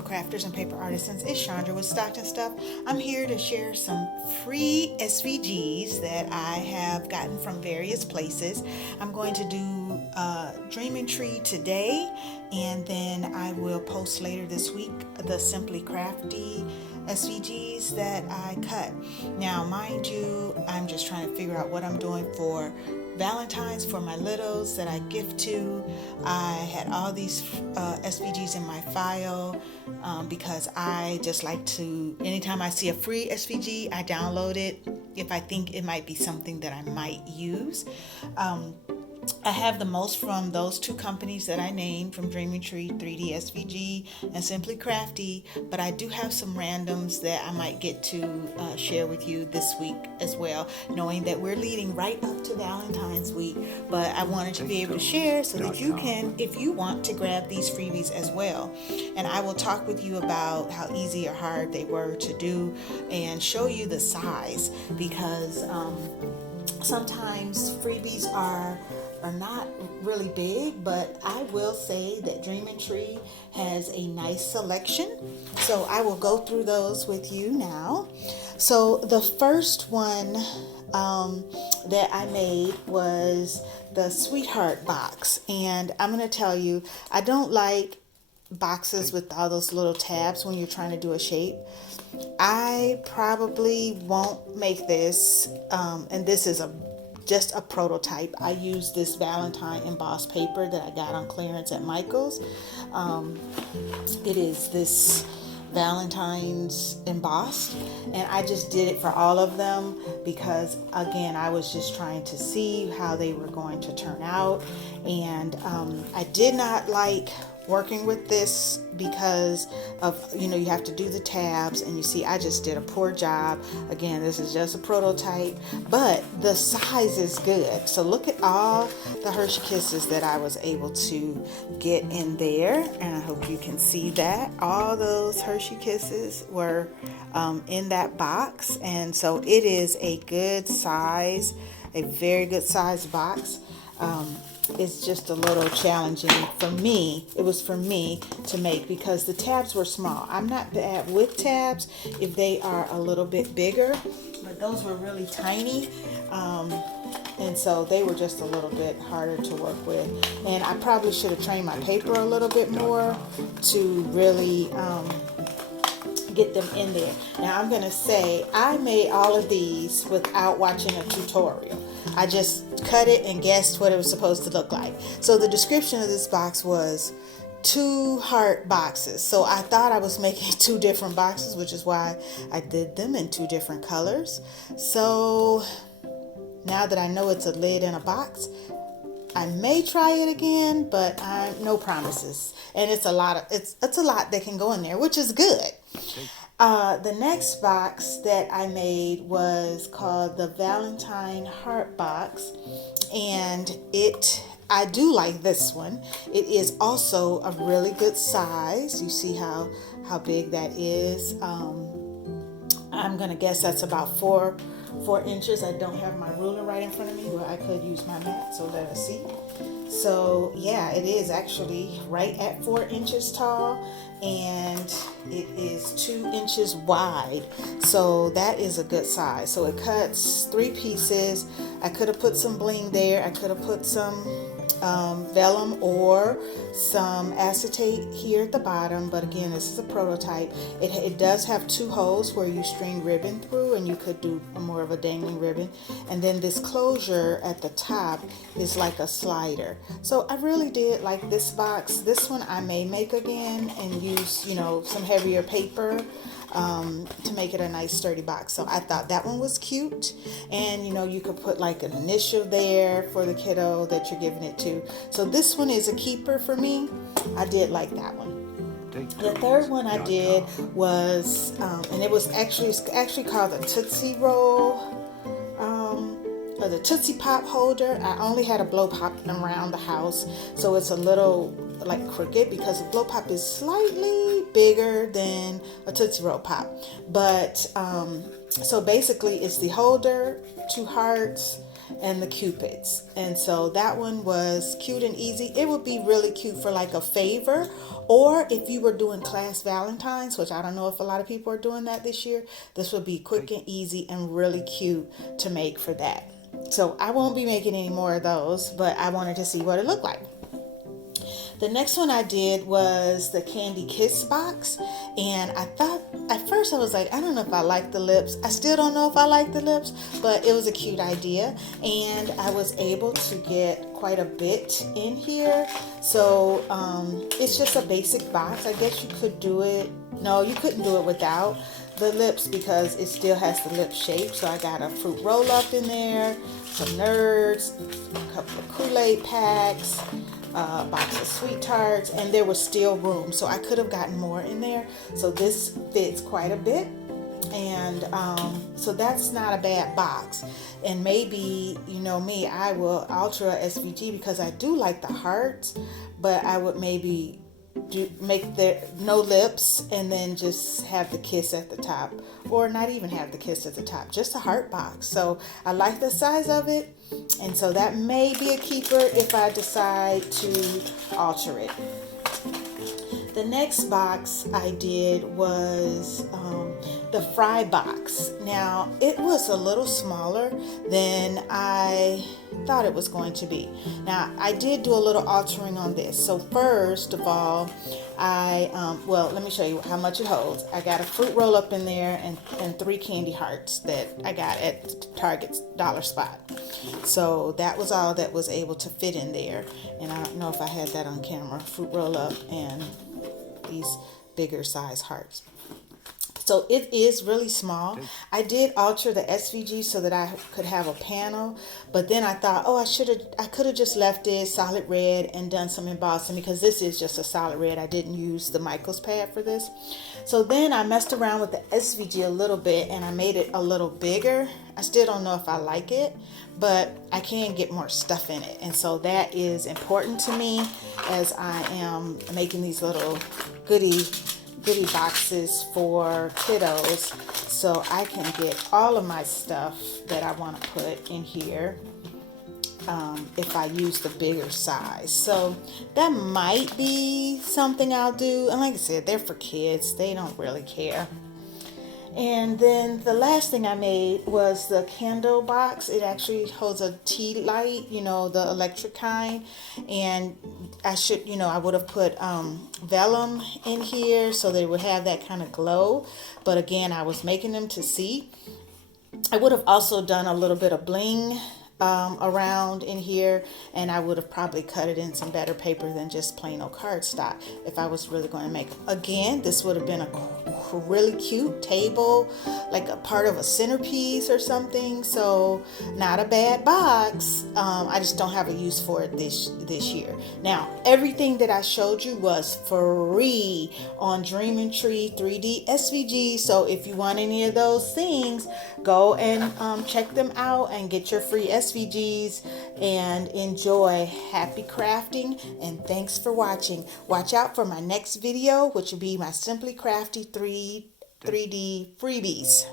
fellow crafters and paper artisans. It's Chandra with Stockton Stuff. I'm here to share some free SVGs that I have gotten from various places. I'm going to do Dreaming Tree today, and then I will post later this week the Simply Crafty SVGs that I cut. Now, mind you, I'm just trying to figure out what I'm doing for Valentine's for my littles that I gift to. I had all these SVGs in my file because I just like to, anytime I see a free SVG, I download it if I think it might be something that I might use. I have the most from those two companies that I named, from Dreaming Tree 3D SVG and Simply Crafty, but I do have some randoms that I might get to share with you this week as well, knowing that we're leading right up to Valentine's week. But I wanted to be able to share so that you can, if you want, to grab these freebies as well. And I will talk with you about how easy or hard they were to do and show you the size, because sometimes freebies are not really big, but I will say that Dreaming Tree has a nice selection. So I will go through those with you now. So the first one that I made was the Sweetheart box. And I'm going to tell you, I don't like boxes with all those little tabs when you're trying to do a shape. I probably won't make this, and this is just a prototype. I use this Valentine embossed paper that I got on clearance at Michael's. It is this Valentine's embossed, and I just did it for all of them because, again, I was just trying to see how they were going to turn out. And I did not like working with this because of, you have to do the tabs, and you see I just did a poor job. Again, this is just a prototype, but the size is good. So look at all the Hershey Kisses that I was able to get in there, and I hope you can see that all those Hershey Kisses were in that box. And so it is a good size, a very good size box. It's just a little challenging for me. It was for me to make because the tabs were small. I'm not bad with tabs if they are a little bit bigger, but those were really tiny. And so they were just a little bit harder to work with. And I probably should have trained my paper a little bit more to really get them in there. Now I'm going to say I made all of these without watching a tutorial. I just cut it and guessed what it was supposed to look like. So the description of this box was 2 heart boxes. So I thought I was making 2 different boxes, which is why I did them in 2 different colors. So now that I know it's a lid in a box, I may try it again, but no promises. And it's a lot that can go in there, which is good. The next box that I made was called the Valentine Heart Box, and I do like this one. It is also a really good size. You see how big that is. I'm gonna guess that's about 4 inches. I don't have my ruler right in front of me, but I could use my mat, so let us see. So yeah, it is actually right at 4 inches tall, and it is 2 inches wide. So that is a good size. So it cuts 3 pieces. I could have put some bling there. I could have put some vellum or some acetate here at the bottom, but again, this is a prototype. It does have 2 holes where you string ribbon through, and you could do more of a dangling ribbon, and then this closure at the top is like a slider. So I really did like this box. This one I may make again and use some heavier paper to make it a nice sturdy box. So I thought that one was cute, and you could put like an initial there for the kiddo that you're giving it to. So this one is a keeper for me. I did like that one. The third one I did was and it was actually called the Tootsie Roll or the Tootsie Pop holder. I only had a blow pop around the house, so it's a little like crooked because a blow pop is slightly bigger than a Tootsie Roll pop. But so basically it's the holder, 2 hearts, and the cupids. And so that one was cute and easy. It would be really cute for like a favor, or if you were doing class Valentines, which I don't know if a lot of people are doing that this year, this would be quick and easy and really cute to make for that. So I won't be making any more of those, but I wanted to see what it looked like. The next one I did was the Candy Kiss box, and I thought at first I was like, I don't know if I like the lips. I still don't know if I like the lips, but it was a cute idea, and I was able to get quite a bit in here. So it's just a basic box. I guess you could do it. No, you couldn't do it without the lips because it still has the lip shape. So I got a fruit roll up in there, some Nerds, a couple of Kool-Aid packs, a box of sweet tarts, and there was still room, so I could have gotten more in there. So this fits quite a bit, and so that's not a bad box. And maybe, you know me, I will alter a SVG because I do like the hearts, but I would maybe make the no lips and then just have the kiss at the top, or not even have the kiss at the top, just a heart box. So I like the size of it, and so that may be a keeper if I decide to alter it. The next box I did was the fry box. Now it was a little smaller than I thought it was going to be. Now I did do a little altering on this. So first of all, well, let me show you how much it holds. I got a fruit roll up in there and 3 candy hearts that I got at Target's dollar spot. So that was all that was able to fit in there. And I don't know if I had that on camera. Fruit roll up and these bigger size hearts. So it is really small. I did alter the SVG so that I could have a panel, but then I thought, oh, I could have just left it solid red and done some embossing, because this is just a solid red. I didn't use the Michaels pad for this. So then I messed around with the SVG a little bit and I made it a little bigger. I still don't know if I like it, but I can get more stuff in it. And so that is important to me as I am making these little goodie boxes for kiddos, so I can get all of my stuff that I want to put in here if I use the bigger size. So that might be something I'll do. And like I said, they're for kids. They don't really care. And then the last thing I made was the candle box. It actually holds a tea light, you know, the electric kind. And I would have put vellum in here so they would have that kind of glow. But again, I was making them to see. I would have also done a little bit of bling around in here, and I would have probably cut it in some better paper than just plain old cardstock if I was really going to make them. Again, this would have been a really cute table, like a part of a centerpiece or something. So not a bad box. I just don't have a use for it this year. Now, everything that I showed you was free on Dreaming Tree 3D SVG. So if you want any of those things, go and check them out and get your free SVGs and enjoy. Happy crafting, and thanks for watching. Watch out for my next video, which will be my Simply Crafty 3D freebies.